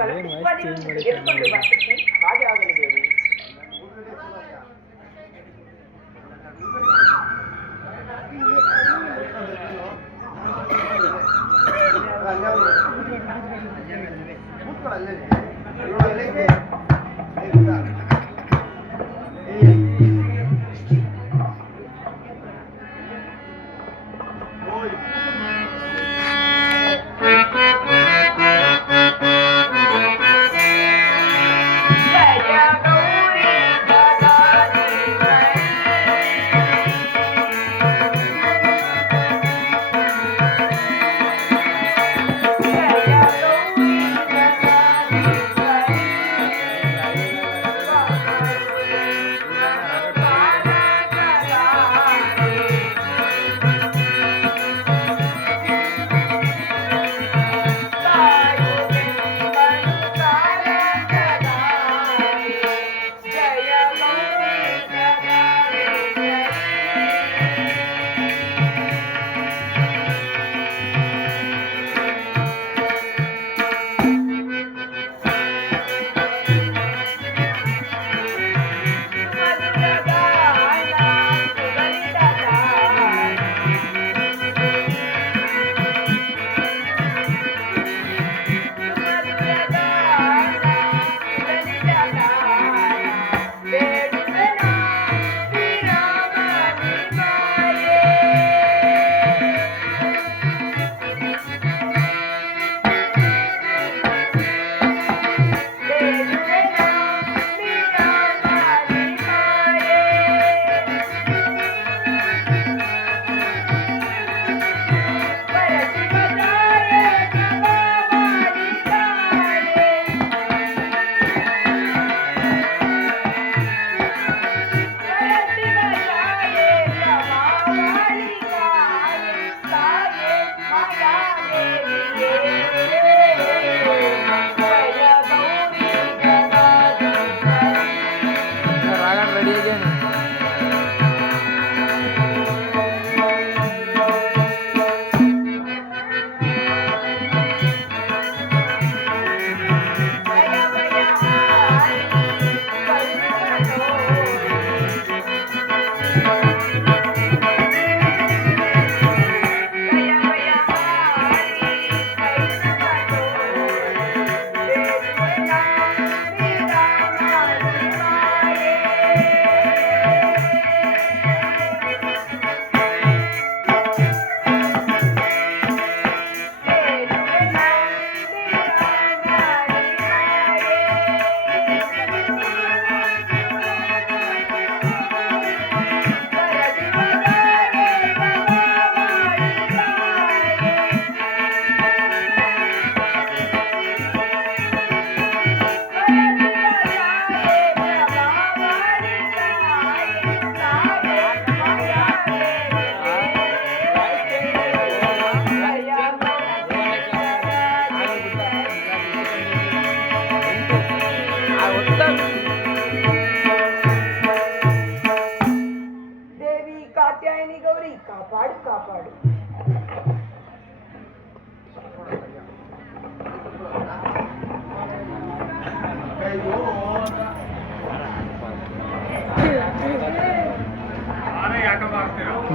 ಎದುಕೊಂಡು ಬರ್ತೀನಿ. ಹಾಗೆ ಆಗಲಿ ದೇವಿ.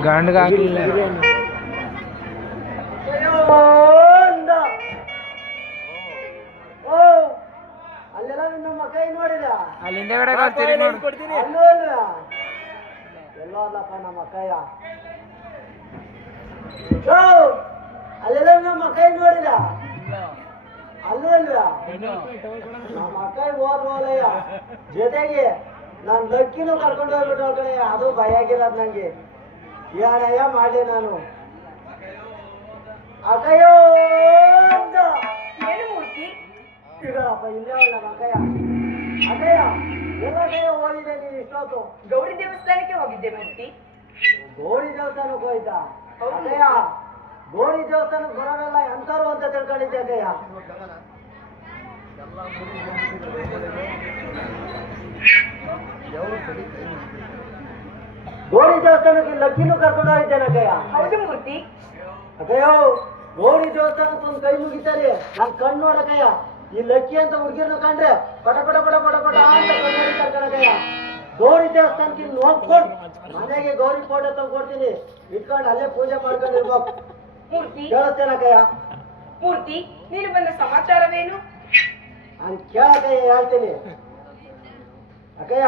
ಗಂಡಗ ಹಾಕಲಿಲ್ಲ ಅಲ್ಲೆಲ್ಲ ನಮ್ಮ ಕೈ ನೋಡಿದ ಅಲ್ಲಿ ಹಿಂದೆಗಡೆ ತಿರುಗಿ ನೋಡಿ ಕೊಡ್ತೀನಿ. ಅಲ್ಲೂ ಇಲ್ಲ ಎಲ್ಲೋ ಅಲ್ಲಪ್ಪ ನಮ್ಮ ಕೈಯ ಅಲ್ಲೆಲ್ಲ ನಮ್ಮ ಕೈ ನೋಡಿದ ಅಲ್ಲೂ ಇಲ್ಲ ನಮ್ಮ ಕೈ ಹೋದ್ವಲ್ಲಯ್ಯ ಜೊತೆಗೆ ನಾನು ಲಕ್ಕಿನೂ ಕರ್ಕೊಂಡು ಹೋಗ್ಬಿಟ್ಟು ಕಡೆ ಅದು ಭಯ ಆಗಿರೋದು ನಂಗೆ ಏನಯ್ಯ ಮಾಡಿ ನಾನು ಅಕಯ್ಯೋ ಅಂತ ಏನು ಮೂರ್ತಿ? ಇರಪ್ಪ ಇಲ್ಲೇ ಇಲ್ಲ ನಮ್ಮ ಅಕ್ಕಯ್ಯ ಅಕ್ಕಯ್ಯ ಎಲ್ಲ ಕೈಯ ಹೋಗಿದ್ದೆ ನೀನು ಇಷ್ಟೊತ್ತು ಗೌರಿ ದೇವಸ್ಥಾನಕ್ಕೆ ಹೋಗಿದ್ದೆ ಮೂರ್ತಿ. ಗೋರಿ ದೇವಸ್ಥಾನಕ್ಕೆ ಹೋಯ್ತಾ ಅಕ್ಕಯ್ಯ? ಗೋರಿ ದೇವಸ್ಥಾನಕ್ಕೆ ಬರೋರೆಲ್ಲ ಎಂತಾರು ಅಂತ ತಿಳ್ಕೊಂಡಿದ್ದೆ ಅಕ್ಕಯ್ಯ. ಗೋರಿ ದೇವಸ್ಥಾನಕ್ಕೆ ಲಕ್ಕಿನೂ ಕರ್ಕೊಂಡು ಹೋಗಿದ್ದೇನೆ ಅಕ್ಕಯ್ಯ. ಹೌದು ಮೂರ್ತಿ. ಅಕ್ಕಯ್ಯೋ ಗೋರಿ ದೇವಸ್ಥಾನಕ್ಕೆ ಒಂದು ಕೈ ಮುಗಿತಾರೆ ನಾನು ಕಣ್ಣು ನೋಡಕ್ಕಯ್ಯ ಈ ಲಕ್ಕಿ ಅಂತ ಹುಡುಗಿರ್ನು ಕಂಡ್ರೆ ಪಟ ಪಟ ಪಟ ಪಟ ಪಟ ಅಂತ ಕೊಂಡಾಡಿತಾರೆ ಕಣಕಯ್ಯ. ಗೌರಿ ದೇವಸ್ಥಾನಕ್ಕೆ ಇಲ್ಲಿ ಹೋಗ್ಕೊಂಡು ಮನೆಗೆ ಗೌರಿ ಫೋಟೋ ತಗೊಂಡ್ಕೊಡ್ತೀನಿ, ಇಟ್ಕೊಂಡು ಅಲ್ಲೇ ಪೂಜೆ ಮಾಡ್ಕೊಂಡಿರ್ಬೇಕು. ಮೂರ್ತಿ ಕೇಳಿಸ್ತೇನಕ್ಕಯ್ಯ? ಮೂರ್ತಿ ನೀನು ಬಂದ ಸಮಾಚಾರವೇನು? ನಾನು ಕೇಳಕಯ್ಯ ಹೇಳ್ತೀನಿ. ಅಕ್ಕಯ್ಯ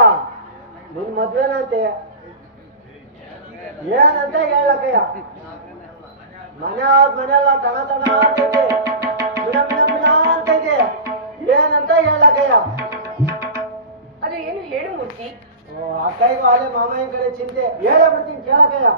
ನಿನ್ ಮದ್ವೆನಂತೆ ಏನಂತ ಹೇಳಕ್ಕಯ್ಯ. ಮನೆ ಆದ್ ಮನೆಯಲ್ಲ ತಣ ತಣ ಅಂತೈತೆ, ಮಿಣ ಮಿಣ ಮಿಣ ಅಂತೈತೆ, ಏನಂತ ಹೇಳಕ್ಕಯ್ಯ. ಅದು ಏನು ಹೇಳು ಮೂರ್ತಿ. ಅಕ್ಕಯ್ಯಗೂ ಅಲ್ಲೇ ಮಾಮಯ್ಯನ ಕಡೆ ಚಿಂತೆ, ಹೇಳೇ ಬಿಡ್ತೀನಿ ಕೇಳಕ್ಕಯ್ಯ.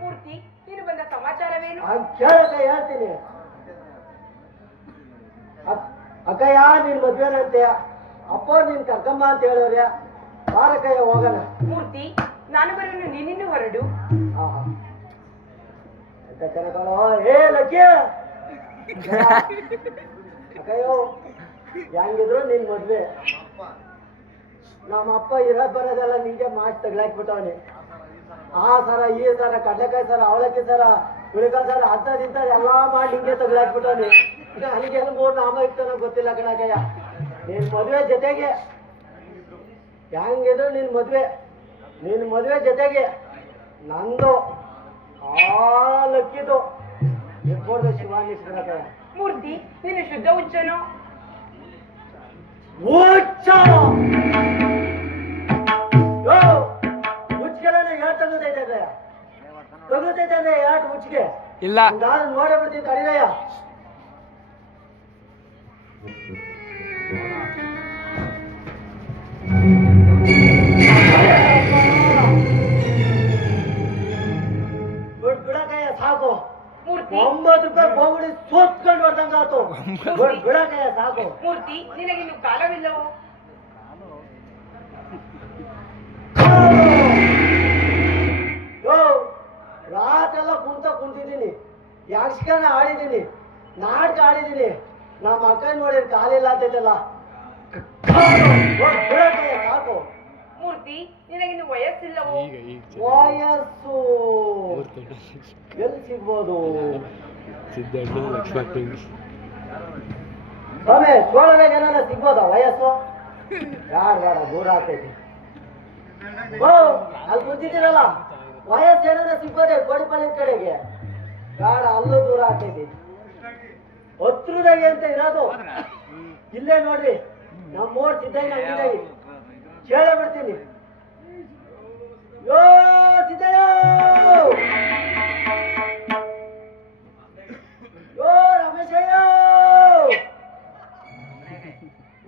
ಮೂರ್ತಿ ನೀನು ಬಂದ ಸಮಾಚಾರವೇನು? ಕೇಳಕ್ಕ ಹೇಳ್ತೀನಿ. ಅಕ್ಕಯ್ಯ ನಿನ್ ಮದ್ವೆನಂತೆ, ಅಪ್ಪ ನೀನ್ ಕರ್ಕಮ್ಮ ಅಂತ ಹೇಳೋರ್ಯ, ಬಾರಕ್ಕಯ್ಯ ಹೋಗೋಣ. ಮೂರ್ತಿ ನಾನು ಬರೋನು ನೀನಿನ್ನು ಹೊರಡು. ಎಂತ ಚೆನ್ನಾಗೋ ಏ ಲಕ್ಕಿ. ಅಕ್ಕಯ್ಯೋ ಹೆಂಗಿದ್ರು ನಿನ್ ಮದ್ವೆ, ನಮ್ಮ ಅಪ್ಪ ಇರೋದ್ ಬರೋದೆಲ್ಲ ನಿಂಗೆ ಮಾಡಿ ತಗ್ಲಾಕ್ಬಿಟ್ಟವನಿ. ಆ ಸರ ಈ ಸರ ಕಡ್ಲೆಕಾಯಿ ಸರ ಅವಳಕ್ಕಿ ಸರ ಹುಳಿಕಾಯಿ ಸರ ಇಂಥ ಎಲ್ಲಾ ಮಾಡಿ ನಿಂಗೆ ತಗ್ಲಾಕ್ಬಿಟ್ಟವನಿ. ನನಗೆಲ್ಲ 3 ನಾಮ ಇರ್ತಾನ ಗೊತ್ತಿಲ್ಲ ಕಣಕಯ್ಯ. ನಿನ್ ಮದ್ವೆ ಜೊತೆಗೆ ಹೆಂಗಿದ್ರು ನಿನ್ ಮದ್ವೆ ಜೊತೆಗೆ ನಂದು ಲಕ್ಕಿದು ಇರ್ಬೋದು ಶಿವಾನಿಸ್ಕರಕಯ್ಯ. ಮೂರ್ತಿ ನೀನು ಶುದ್ಧ ಹುಚ್ಚನೋ? ಹುಚ್ಚಿಗೆಲ್ಲ ಯಾರು ತಗೋತೈತೆ ಯಾರು ಹುಚ್ಚಿಗೆ ಇಲ್ಲ ನಾನು ನೋಡೇ ಬಿಡ್ತೀನಿ ತಡಿರಯ್ಯ. ಬಿಡಕಯ್ಯ ಸಾಕು. ಮೂರ್ತಿ 9 ರೂಪಾಯಿ ಬೋಗುಡಿ ಸೋತ್ಕೊಂಡು ಹೊರದಂಗಾತು. ಬಿಡಕಯ್ಯ ಸಾಕು. ಮೂರ್ತಿ ನಿನಗಿನ್ನು ಕಾಲವಿಲ್ಲವೋ? ರಾತ್ರೆಲ್ಲ ಕುಂತಿದ್ದೀನಿ, ಯಕ್ಷಗಾನ ಆಡಿದ್ದೀನಿ, ನಾಟಕ ಆಡಿದ್ದೀನಿ. ನಮ್ಮ ಅಕ್ಕ ನೋಡಿ ಕಾಲಿಲ್ಲ ಅಂತೈತಲ್ಲ. ಬಿಡಕಯ್ಯ ಸಾಕು. ಮೂರ್ತಿ ನಿನಗಿನ್ನು ವಯಸ್ಸಿಲ್ಲವೋ? ವಯಸ್ಸು ಎಲ್ಲಿ ಸಿಗ್ಬೋದು? ಸ್ವಾಮಿ ಚೋಳರಾಗ ಏನಾರ ಸಿಗ್ಬೋದ ವಯಸ್ಸು? ಬೇಡ ದೂರ ಆಗ್ತೈತಿ. ಅಲ್ಲಿ ಕುಂತಿದ್ದೀರಲ್ಲ, ವಯಸ್ಸು ಏನಾರ ಸಿಗ್ಬೋದೆ ಕೋಡಿಪಳ್ಳಿ ಕಡೆಗೆ? ಬೇಡ, ಅಲ್ಲೂ ದೂರ ಆಗ್ತೈತಿ. ಹತ್ರದಾಗೆ ಅಂತ ಇರೋದು ಇಲ್ಲೇ ನೋಡ್ರಿ, ನಮ್ಮೋರ್ ಸಿದ್ದಯ್ಯನ ಅಂಗಡಿಯಾಗಿ ಕೇಳೇ ಬಿಡ್ತೀನಿ. ಯೋ ಸಿದ್ದಯ್ಯ, ಯೋ ರಮೇಶಯ್ಯ,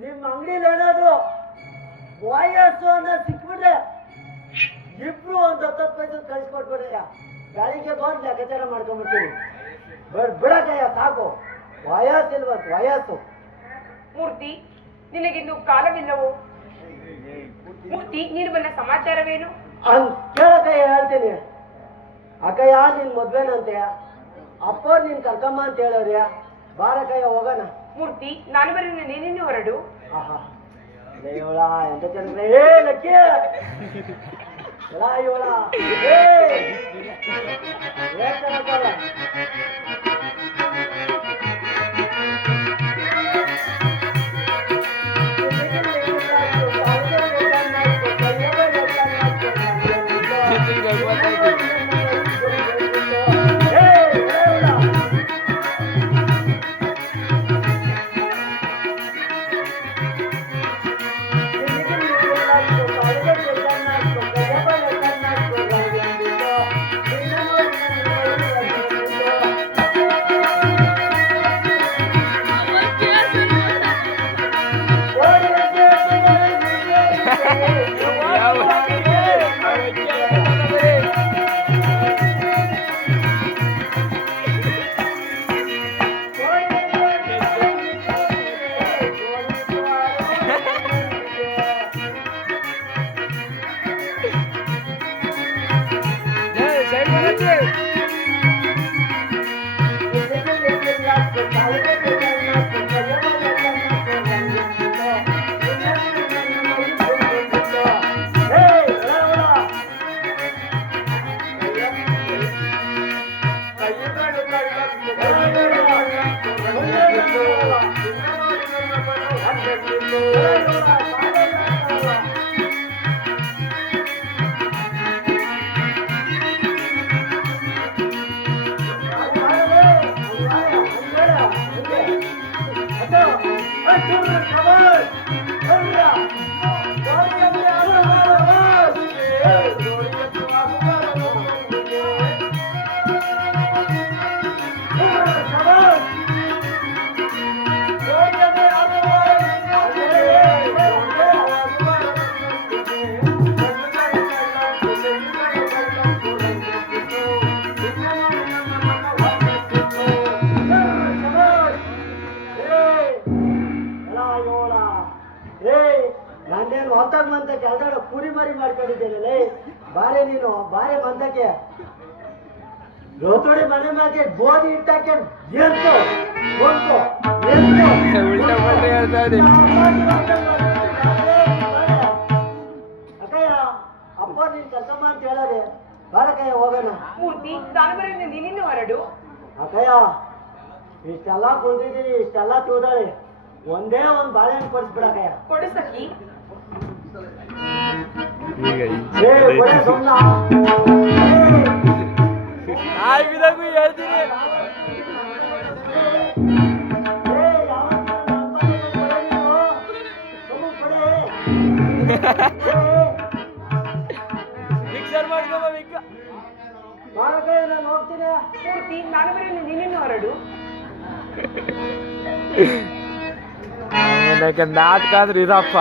ನಿಮ್ಮ ಅಂಗಡಿಲಿ ಏನಾದ್ರು ವಯಸ್ಸು ಅನ್ನೋ ಸಿಕ್ಬಿಟ್ರೆ ಇಬ್ರು ಒಂದು 10 ಪೈಸೆ ಕಳಿಸ್ಕೊಟ್ಬಿಡಯ್ಯ. ಗಾಳಿಗೆ ಬಂದು ಲೆಕ್ಕಾಚಾರ ಮಾಡ್ಕೊಂಡ್ಬಿಡ್ತೀನಿ. ಬಿಡಕಯ್ಯ ಸಾಕು, ವಯಸ್ಸಿಲ್ವಂತ ವಯಸ್ಸು. ಮೂರ್ತಿ, ನಿನಗಿನ್ನು ಕಾಲವಿಲ್ಲವೋ? ಮೂರ್ತಿ, ನೀನು ಬಂದ ಸಮಾಚಾರವೇನು? ಅಂತ ಕೇಳಕಯ್ಯ ಹೇಳ್ತೀನಿ. ಅಕ್ಕಯ್ಯ ನಿನ್ ಮದ್ವೆನಂತೆ, ಅಪ್ಪ ನೀನ್ ಕರ್ಕಮ್ಮ ಅಂತ ಹೇಳೋರ್ಯ. ಬಾರಕಯ್ಯ ಹೋಗೋಣ. ಮೂರ್ತಿ, ನಾನು ಬರೀ ನೀನಿನ್ನು ಹೊರಡು. ಆಹಾ ಇವಳ ಎಂತ ಚೆನ್ನಾಗಿ ಏ ಲಕ್ಕಿ ಎಲ್ಲ ಇವಳ ನಾನೇನು ಹೊತ್ತಾಗ ಮಂತಕ್ಕೆ ಅಲ್ದಾಡ ಕುರಿ ಮರಿ ಮಾಡ್ಕೊಂಡಿದ್ದೇನೆ. ಬಾರೆ ನೀನು ಬಾರೆ ಮಂತಕ್ಕೆ ಲೋತೋಡಿ ಮನೆ ಮ್ಯಾಗೆ ಗೋಧಿ ಇಟ್ಟಾಕೆ ಎಂತು ಬಂತು ಉಲ್ಟಾ ಪಲ್ಟಾ ಹೇಳ್ತಾ ಇದೆ. ಅಕ್ಕಯ್ಯ ಅಪ್ಪ ನೀನ್ ಕರ್ಕಮ್ಮ ಅಂತ ಹೇಳೋರೆ. ಬಾರಕಯ್ಯ ಹೋಗೋಣ. ಮೂರ್ತಿ, ನಾನು ಬರೀ ನೀನಿನ್ನು ಹೊರಡು. ಅಕ್ಕಯ್ಯ ಇಷ್ಟೆಲ್ಲ ಕುಂತಿದ್ದೀನಿ, ಇಷ್ಟೆಲ್ಲ ತಿಳ್ದಾಳೆ, ಒಂದೇ ಒಂದು ಬಾಳೆಹಣ್ಣು ಕೊಡಿಸ್ಬಿಡಕ್ಕಯ್ಯ. ಕೊಡು ಸಖಿ. ಈಗ ಏ ಕೊಡೆ ಸುಮ್ನ. ನಾಯಿ ಬಿದ್ದಾಗೂ ಹೇಳ್ತೀನಿ. ಏ ಯಾವತ್ತೂ ನನ್ನ ಅಪ್ಪನಿಗೆ ಕೊಡೆ ನೀನು. ಸುಮ್ಮನೆ ಕೊಡೆ. ಮಿಕ್ಸರ್ ಮಾಡ್ಕೊಬ ಮಿಕ್ಕ. ಬಾರಕಯ್ಯ ನಾನು ಹೋಗ್ತೀನಿ. ಮೂರ್ತಿ, ನಾನು ಬರೀ ನೀನಿನ್ನು ಹೊರಡು. ನಾಟಕ ಆದ್ರೆ ಇದಪ್ಪ.